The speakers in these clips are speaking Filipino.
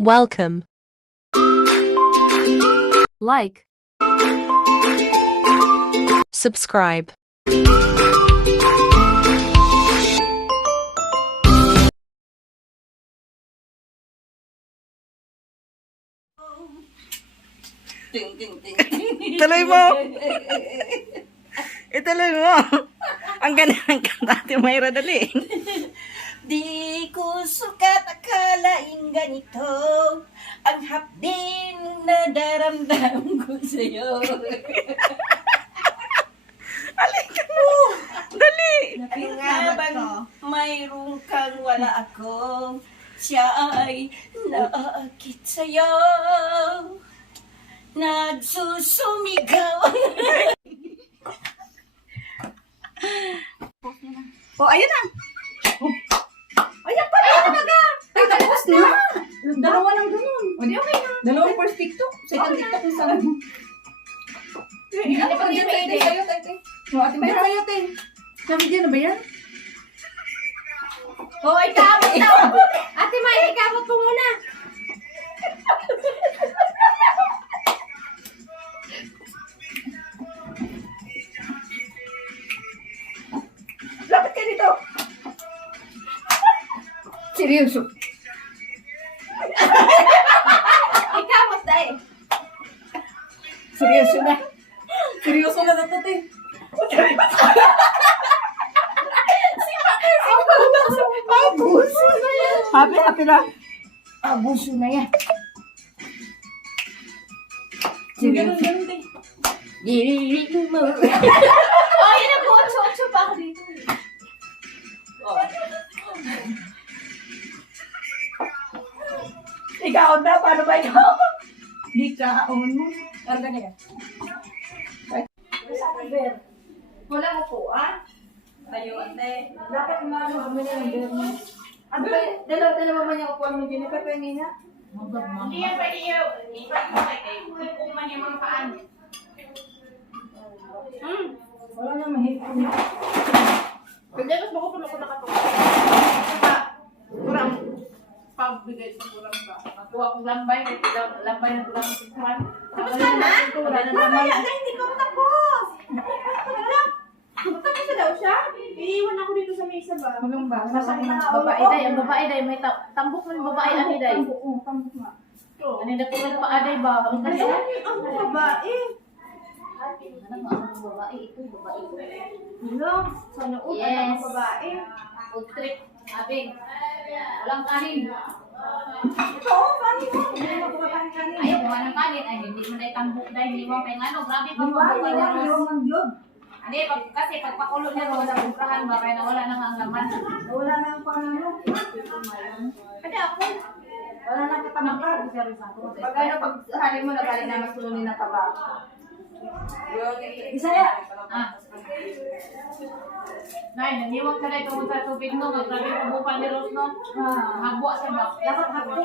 Welcome. Like. Subscribe. Ting, ting, ting. Tuloy mo. Ituloy mo. Ang ganda ng kanta Ate Mayra, dali. Di ko sukat akalain ganito ang hapdin na daramdam ko sa'yo. Alika mo. Dali. Nga bang mayroon kang wala ako, siya ay naakit sa'yo. Nagsusumigaw. Ayun na. Ayan pala talaga. Ay, tapos na. Dalawa lang ganun. O, di okay na. Dalawang first TikTok. Second TikTok yung sana. Ano pa dyan, Ate? Sa'yo, Ate. O, Ate Mayra, sa'yo, Ate. Sabi dyan na ba yan? Oh, ikamot daw! Ate May, ikamot ko muna! Lapit ka dito. Seryoso. Ikamot dahil! Seryoso na. Seryoso na ito, Ate. Abuso na yan. Happy na. Abuso na yan. Ganun, Ate. Dili mo. Oh, yun ako! 8 pa ako dito. Ikaw na. Paano ba ikaw? Di ka, mo. Karga na yan. Wala mo po, ah? Tayo, ate. Dapat umano kami na yung gano'n. Ano ba, dalawa man yung kukuha mo din. Nagpapay niya. Hindi yan pwede yun. Kung man yung mga paan. Wala na mahirap niya. Pwede mas makupulo ko nakatulog. Kurang pagbigay sa kurang ba. Nakuha kong lambay. Lambay na kurang sisuhan. Tapos ka na? Mamaya na, hindi ko tapos. Tapos na daw siya? Iiwan ako dito sa mesa ba? Magang ba? Masakit na babae day. Ang babae day. May tambok mo yung babae. Ano day? Tambok nga. Ano yung natulad pa aday ba? Ang kasi. Ang babae. Ano ba ang babae? Ito babae. Hello? Sana utan Yes. ang babae. Food trip. Abing. Walang kanin. Ito, kani mo. Hindi mo kumakain-kanin. Ayaw kung anong kanin. Ay, hindi mo na tambok day. Hindi mo kay ano. Grabe pa Liwan, babae. liwan ng Diyod. Ano kasi pagpakulo niya wala sa bukahan ba kaya nawala na nga ang laman. Wala na ang panalo. Pwede ako. Wala na katamangkad. Pag ano, pag halin mo, nagaling na mas tulunin na taba. Isaya. Ah. Nay, naniwag ka na itong sa tubig no. Grabe yung bupan ni Rose no. Habwa siya ba? Dapat hapok.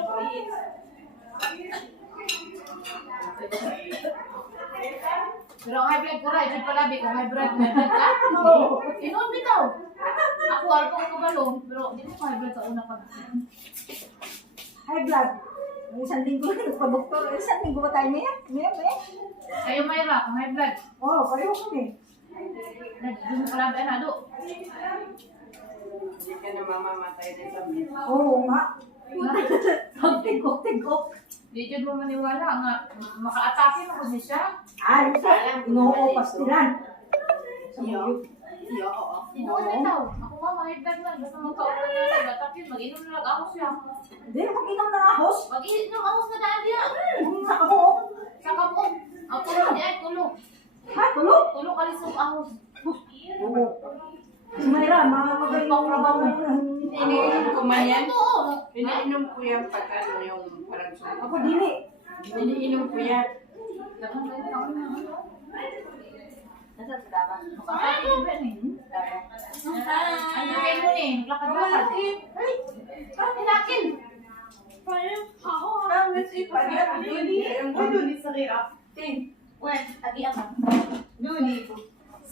Pero high blood ko rin. Ito pala, di ko high blood. High blood ka? Inon bitaw. Ako, alko ko balong. Pero di mo high blood sa una pag. High blood. Isang linggo na nagpabuktor. Isang linggo ba tayo niya? Kayo Mayra, kung high blood. Oo, pareho kami. Di mo pala ba na do? Hindi ka na mamamatay din sa mesa. Oo nga. Tigok. Di dyan mo maniwala nga maka-atake mo kasi siya. Ay, inuupas nila. Inon bitaw. Ako nga high blood man. Basta magkaon na lang. Atake, mag-inom na lang ako siya. Hindi, mag-inom na ahos. Mag-inom ako sa daan niya. Sa ako. Sa kapon. Ang tulo niya ay tulo. Ha, tulog? Tulo ka rin sa ahos. Oo. Si Mayra, mga magaling ang trabaho na Iniinom ko man yan. Ito. Iniinom ko yan pag ano yung parang sa... Ako, dili. Iniinom ko yan. Nasaan sa dapat? Makakati yung ben eh. Ano kayo mo eh? Lakad-lakad. Hinakin.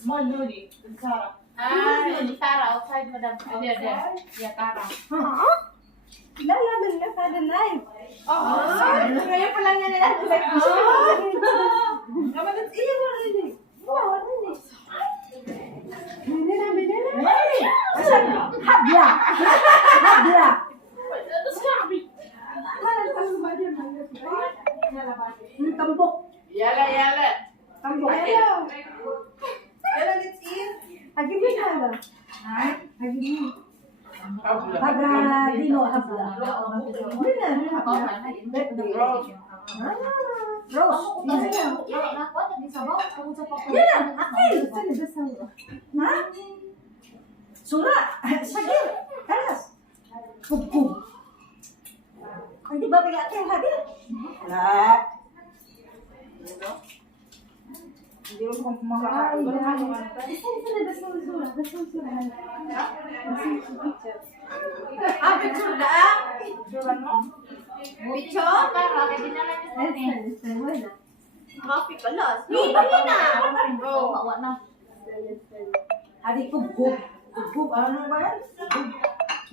Small Luni. Sarah. Yun, Tara, outside madam. There. Yeah, Tara. Lalaman na sa live. Oo. lang na nila. Naman at iyo rin. Asan? Habla. Habla. Tambok. Yala. Tambok. Yala, let's eat. Agibin na ba? Ha? Agibin. Habla. Paga dino habla. Rose. Ha? Sura. Sagir. Kalas. Pugpug. Ay, di ba bigyan kayo hadi? Wala. Hindi ko kumakain. Picture na? Picture mo? Picture? Happy ka las. Hina. Hadi pugpug. Pugpug. Ano ba yan?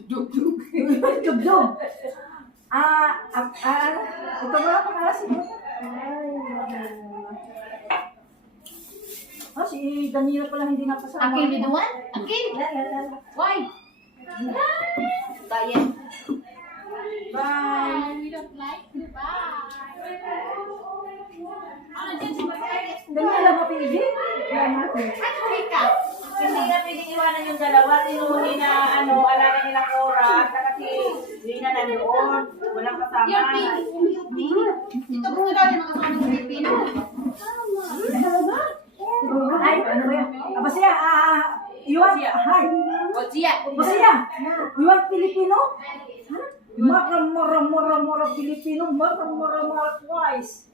Dug-dug. Dug-dug. Ito ba lang pangalasin mo? Si Danilo pala hindi napasama. Akil binuan? Akil? Why? Diet. Bye. We don't like you. Bye. Ano dyan si Bagay? Danilo ba pinigil? Ano ka? Hindi na pwedeng iwanan yung dalawa. Tinuhuli na alaga nila Cora. Kasi hindi na nandoon. Walang kasama. Your baby. Ito gusto daw yung mga kasama ng Pilipino. Ay, ano ba yan? Apa siya? You want? Hi. O siya. Apa siya? You want Filipino? Mara Filipino. Mara twice.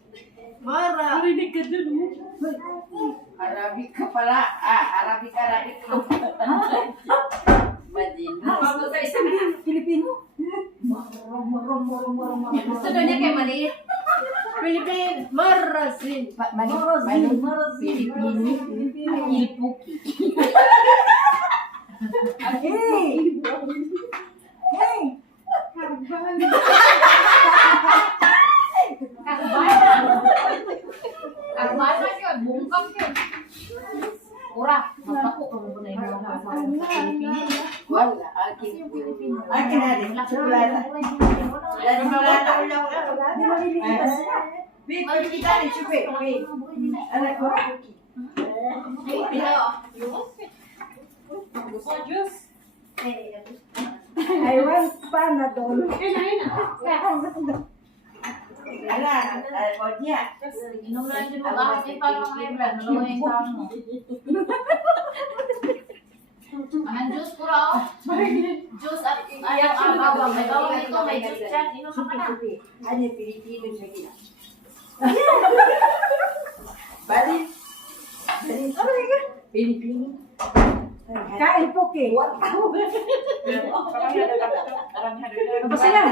Mara. Narinig ka dun mo. Arabic ka pala. Arabic. Madin. Filipino? Mara. Gusto daw niya kay maliit. Philippine. Marasin. Filipino. Ilpuki. Hey! Agbanan yun. Bungkang yun. Ura. Magpako ka mo na yung mga kasama ng Pilipino. Wala. Akin na din. Chocolate. Chocolate. Di malilipas siya. Kita ni Chupi. Anak ko. I want Panadol. Ala. O niya. Inom na lang din mo. Bakit di pa mga high blood? Malawa yung tao mo. Ang juice ko raw. Juice at abang. May bawang ito. May juice dyan. Inom ka na. Ano Pilipino siya gina. Bali. Pilipino. Kain po ke. Pasila.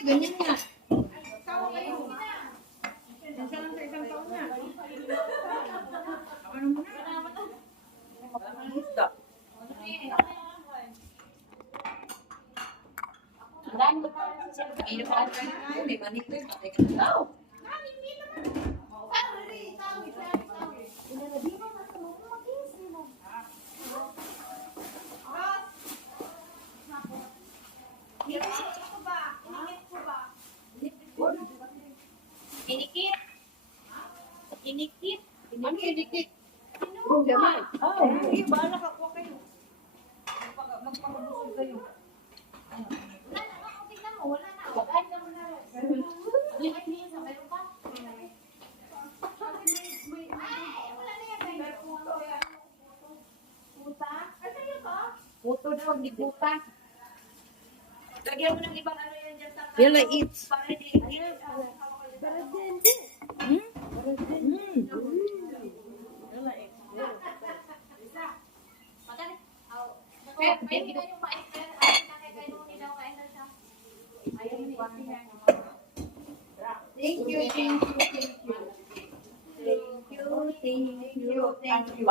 Ganyan na. Inikit. Ano inikit? Bahala ka po kayo. Magpapabusog kayo. Tingnan mo, wala na. Kahit na wala. Limit niya sa meron pa. Wala na yan. Puta? Ano yun ba? Puto daw, hindi puta. Lagyan mo ng ibang ano yan dyan sa Yala, eats. para hindi. May hindi kayo ma-explain. Kayo nila kain na siya. Thank you, thank you, thank you. Thank you, thank you.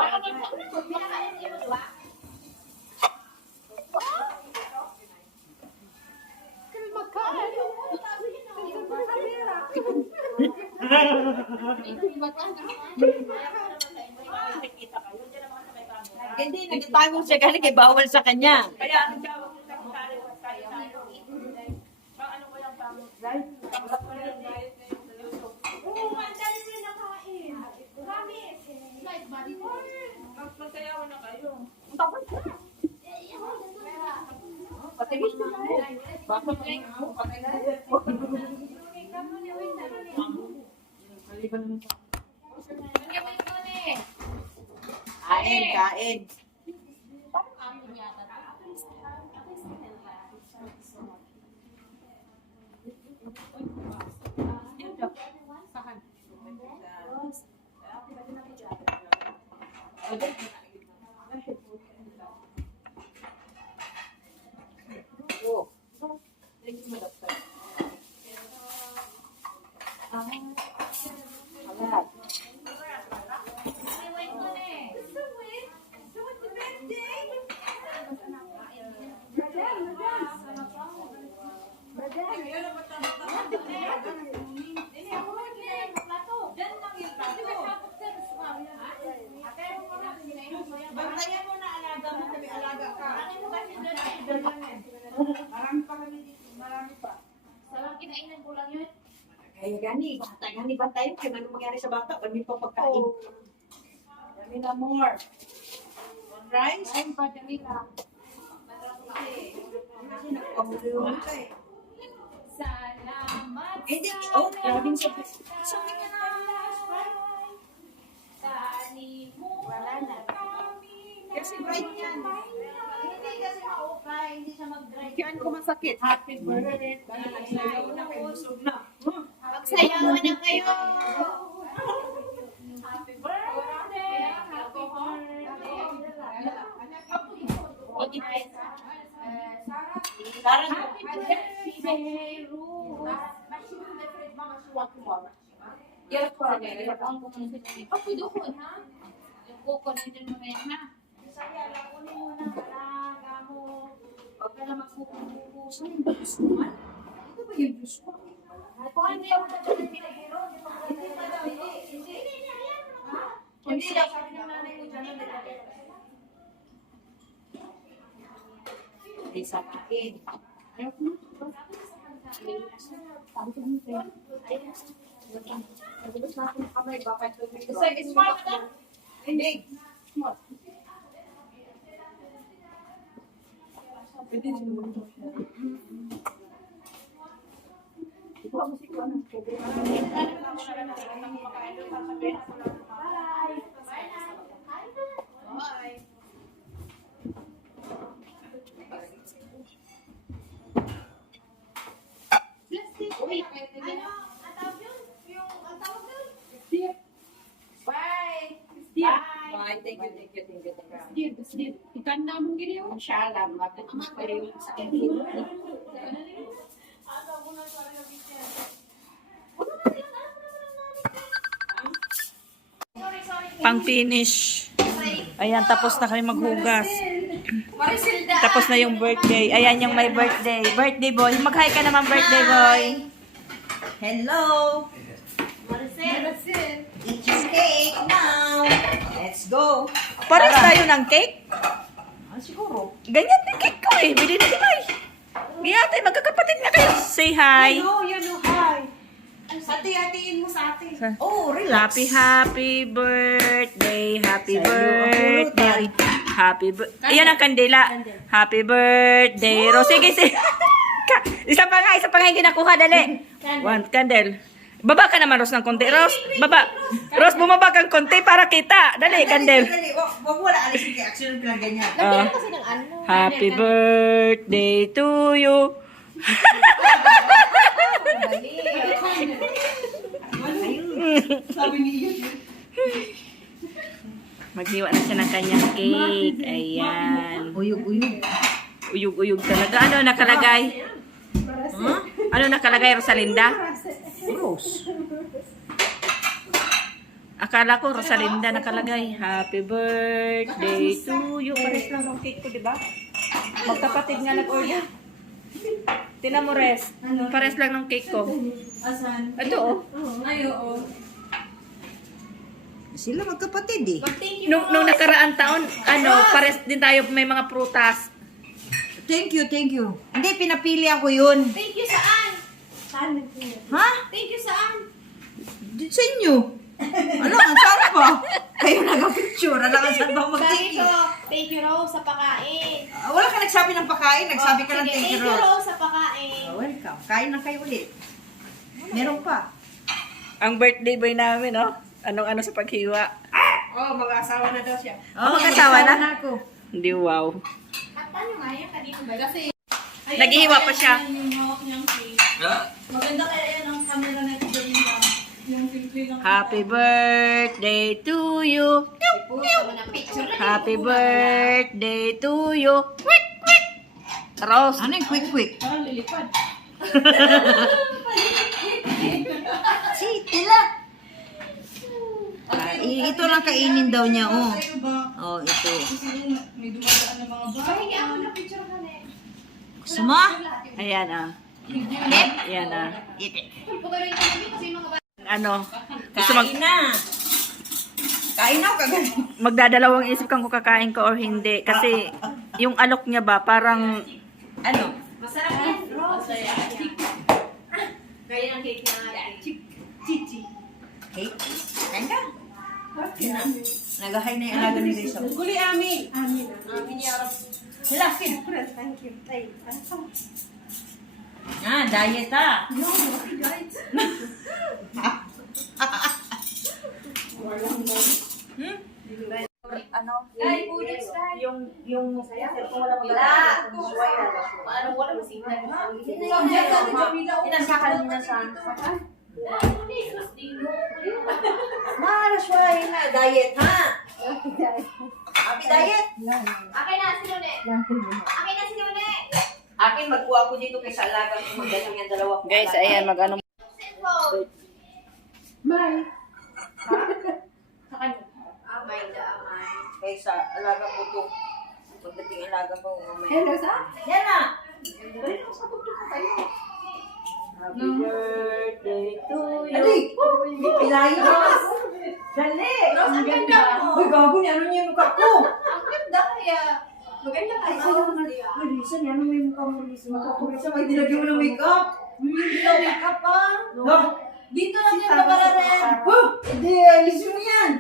Pinakain niyo, di ba? Hindi, nagtago siya kasi kay bawal sa kanya. Kaya ang tawag ko sa kare tayo. Ano ko yung tawag? Right? Tapos ko yung diet na yung luto. Oo, ang dami ko nakain. Promise. Guys, body ko. Mas masayawan na kayo. Patigis ko na. Bakit ako? Patay na. Kain, kain. Bantayan mo na alaga mo, sabi alaga ka. Marami pa kami dito, marami pa. Salang kinainan ko lang yun. Kaya gani, bata gani bantayan. Kaya ano mangyari sa bata, kami pa pagkain. Dami na more. One rice? Ay, padali lang. Kasi nagpamulong ka eh. Salamat. Hindi, oh, grabing sabi. Sabi nga na. Tani mo. Wala na. Kasi bright yan. Hindi kasi maukay, hindi siya mag-dry. Kaya ko masakit. Happy birthday. Sayaw na kayo, busog na. Magsayawan na kayo. Happy birthday. Happy birthday. Parang Happy birthday, Ruth. Yan ko rin. Ako doon, ha? Yung kuko na din mo na yan, ha? Saya lang, kunin mo na alaga mo. Huwag ka na magpupuso. Ano ba Diyos naman? Ito ba yung Diyos ko? Hindi ako na dyan ang pinagiro. Hindi pa daw, hindi. Hindi daw, sabi ng nanay mo dyan ang pinagiro. Ay, sa akin. Ayaw ko na. Sabi ko nito. Nagulot natin ang kamay. Bakit ito? Smart ka? Hindi. Smart. Pwede rin naman ito. Ito ang musik ko. Bye. Uy, Ang tawag yun? Ang tawag yun? bye. Bye. Thank you, thank you, thank you. Thank you. Ikan na mong giliw. Inshallah, matamis pa rin sa akin. Pang finish. Ayan, tapos na kami maghugas. Tapos na yung birthday. Ayan yung may birthday. Birthday boy. Mag-hi ka naman, birthday boy. Hello. Eat your cake now. Let's go. Pares tayo ng cake. Siguro. Ganyan din cake ko eh. Bili na din ay. Giyatay, magkakapatid na kayo. Say hi. Hi. Hati-hatiin mo sa atin. Oh, relax. Happy birthday. Happy Sa iyo, birthday. Happy birthday. Ayan ang kandila. Happy birthday. Rose, sige, sige. Isa pa nga hindi nakuha. Dali. One candle. Baba ka naman, Rose, ng konti. Rose, baba. Rose, bumaba kang konti para kita. Dali, candle. Wag mo wala alis yung action lang ganyan. Happy birthday to you. Sabi ni Iyon. Maghiwa na siya ng kanyang cake. Ayan. Uyog-uyog. Uyog-uyog talaga. Ano nakalagay? Huh? Ano nakalagay, Rosalinda? Gross. Akala ko Rosalinda nakalagay. Happy birthday to you. Pares lang ng cake ko, di ba? Magkapatid nga nag-order. Tina mo, Res. Pares lang ng cake ko. Asan? Ito, oh. Ay, oo. Sila magkapatid eh. Nung nakaraan taon, pares din tayo may mga prutas. Thank you, thank you. Hindi, pinapili ako yun. Thank you saan? Ha? Thank you saan? Sa inyo. Ano, ang saan pa? Kayo nag-picture. Alam ka saan ba Sabi mag-thank you? ko, thank you Rose sa pakain. Wala ka nagsabi ng pagkain. Nagsabi ka lang Sige, thank you, thank you Rose. Rose sa pakain. Welcome. Kain na kayo ulit. Meron pa. Ang birthday boy namin, oh. Anong-ano sa paghiwa. Oh, mag-asawa na daw siya. Oh, mag-asawa na? ako. Hindi, wow. Kata nyo nga yan kanina ba? Kasi, Naghihiwa pa siya. Yung hawak niyang cake. Maganda kaya yan ang camera na ito din lang. Yung simple lang. Happy birthday to you. puso mo ng picture na. Happy birthday to you. Quick, quick. Rose. Ano yung quick-quick? Parang lilipad. Si, tila. Ito lang kainin daw niya, oh. Sa'yo ba? Oh, ito. Kasi may dumadaan ng mga ba? Pahingi ako ng picture ka na eh. Gusto mo? Ayan, ah. Ayan, ah. Pagkaroon ko namin kasi yung mga bata. Ano? Gusto Kain na. Kain na, kagad. magdadalawang isip kang kung kakain ko or hindi. Kasi yung alok niya ba, parang Ano? Masarap yan. Masaya. Kaya ng cake na Chichi. Cake? Kain ka? Yun na. Nagahay na yung alaga ni Rizal. Guli amin. Amin yarap. Sila, Sid. Thank you. Ay, ano? Ah, diet ah. ano? Ay, ulit tayo. Yung Wala. Paano wala masignal? Inasakan niya sa Marasway na. Diet ha? Happy diet? Akin na, si Nune. Akin na, si Nune. Akin, magkuha ko dito kay sa alaga ko. Magdalang yung dalawa ko. guys, ayan, mag-ano. Cellphone. Bye. Sa kanya. Amay na, amay. Kay sa alaga ko to. Pagdating alaga ko, mamaya. Hello, sa? Yan na! Happy birthday to you. Adi! Pilayos! Dali! Rose, ang ganda mo. Uy, gago niya. Ano niya yung mukha ko? Ang ganda kaya. Maganda kayo. Uy, Lisa, ano mo yung mukha mo, Lisa? Lisa, may dinagyan mo ng makeup. Hindi na makeup ah. No? Dito lang yan babararan. Huh? Hindi, alis mo yan.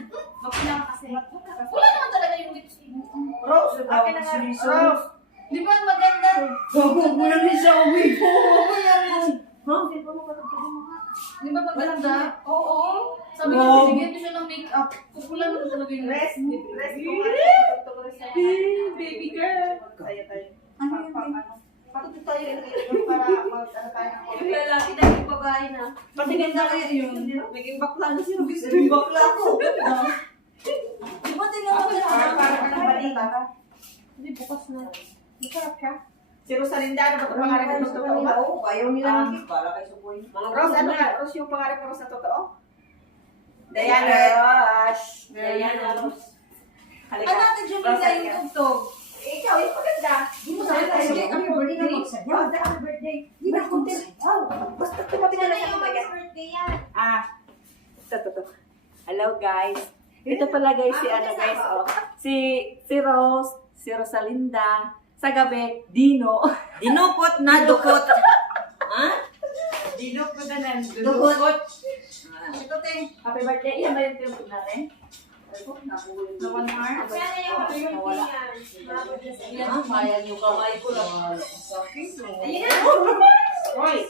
Mapula kasi. Wala naman talaga yung lipstick. Rose, Akin na nga. si Lisa. Rose. Di ba maganda? Gago mo na, Lisa. Uwi po. Ha? Di ba maganda? Oo. Sabi niya, Wow. binigyan niyo siya ng makeup. Kupula naman talaga yung rest. Baby girl. Ano yun? Patuto tayo para mag-ano tayo ng Yung lalaki dahil yung babae na. Patingin na kayo yun. Naging bakla na siya. Naging bakla ko. Di ba tingnan mo siya? Para ka ng balita. Hindi, bukas na. Masarap siya. Si Rosalinda, ano ba ito pangarap mo sa totoo ba? Oo, ayaw nila ng cake. Para kay Supoy. Rose, ano nga? Rose yung pangarap mo sa totoo? Diana Rush. Diana Rose. Ano natin siya Rose, yung tugtog? Ikaw, yung maganda. Di mo sabi tayo. Happy birthday na magsayaw. Oh, happy birthday. Di ba kung sayaw? Basta tumating na Sana lang yung yung mag birthday yan. Ito. Hello guys. Ito pala guys si ano guys, oh. Si Rose, si Rosalinda, sa gabi, Dino. Dinukot na dukot. Ha? Dino ko na lang. Dukot. Ito, te. Happy birthday. Yan ba yung tinutog natin? Na one more. Sana yung mag birthday yan. Ah, kaya niyo kamay ko lang. Ayun na. Roy.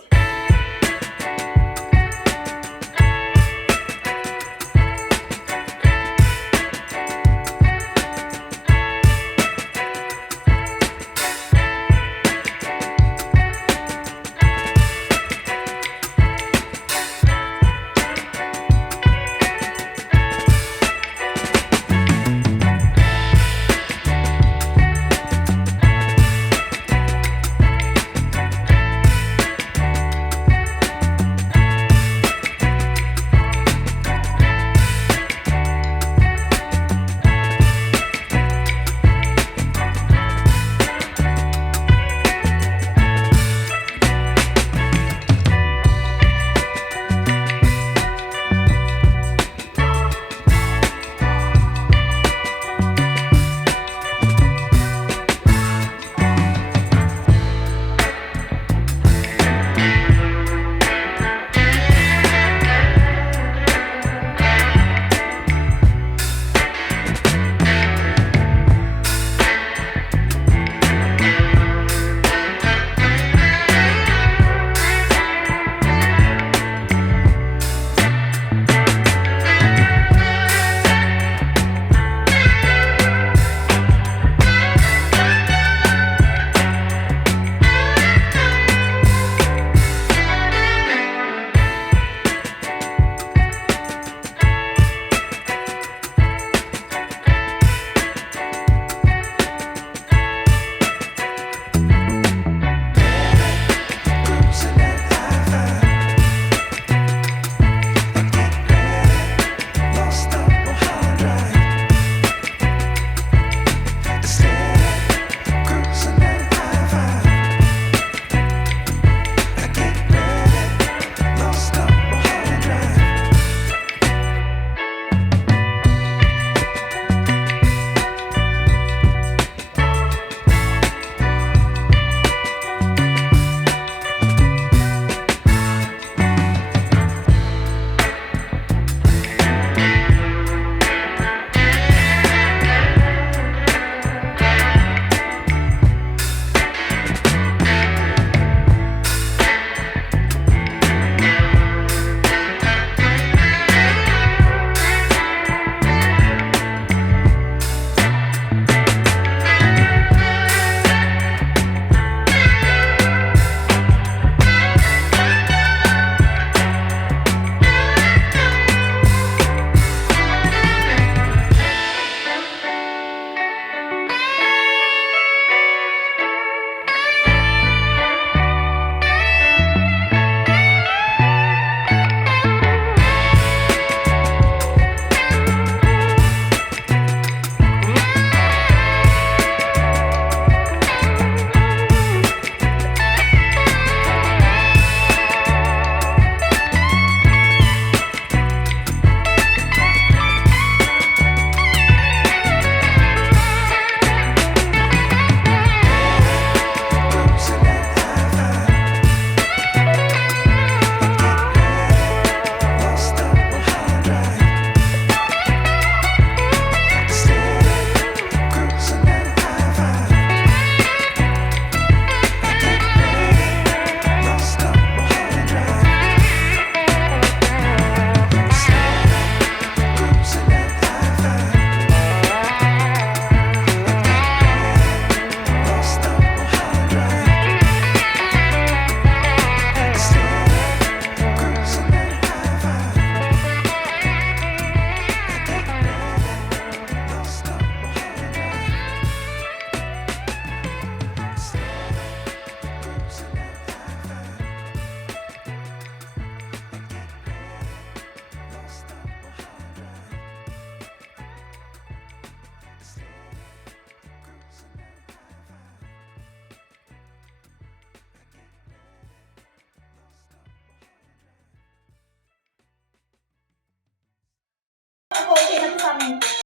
ko, okay na to sa amin.